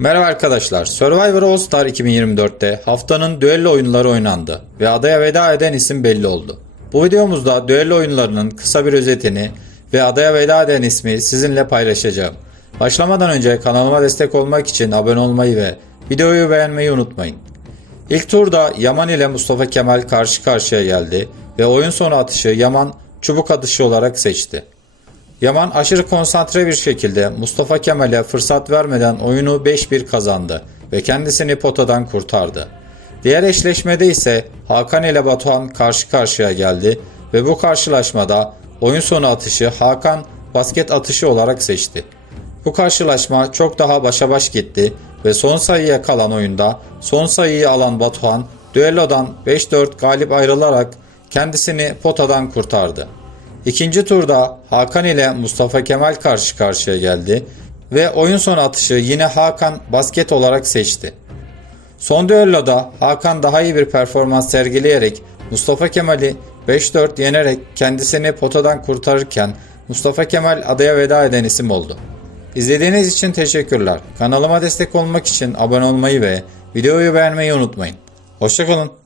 Merhaba arkadaşlar. Survivor All Star 2024'te haftanın düello oyunları oynandı ve adaya veda eden isim belli oldu. Bu videomuzda düello oyunlarının kısa bir özetini ve adaya veda eden ismi sizinle paylaşacağım. Başlamadan önce kanalıma destek olmak için abone olmayı ve videoyu beğenmeyi unutmayın. İlk turda Yaman ile Mustafa Kemal karşı karşıya geldi ve oyun sonu atışı Yaman çubuk atışı olarak seçti. Yaman aşırı konsantre bir şekilde Mustafa Kemal'e fırsat vermeden oyunu 5-1 kazandı ve kendisini potadan kurtardı. Diğer eşleşmede ise Hakan ile Batuhan karşı karşıya geldi ve bu karşılaşmada oyun sonu atışı Hakan basket atışı olarak seçti. Bu karşılaşma çok daha başa baş gitti ve son sayıya kalan oyunda son sayıyı alan Batuhan düellodan 5-4 galip ayrılarak kendisini potadan kurtardı. İkinci turda Hakan ile Mustafa Kemal karşı karşıya geldi ve oyun sonu atışı yine Hakan basket olarak seçti. Son düelloda Hakan daha iyi bir performans sergileyerek Mustafa Kemal'i 5-4 yenerek kendisini potadan kurtarırken Mustafa Kemal adaya veda eden isim oldu. İzlediğiniz için teşekkürler. Kanalıma destek olmak için abone olmayı ve videoyu beğenmeyi unutmayın. Hoşçakalın.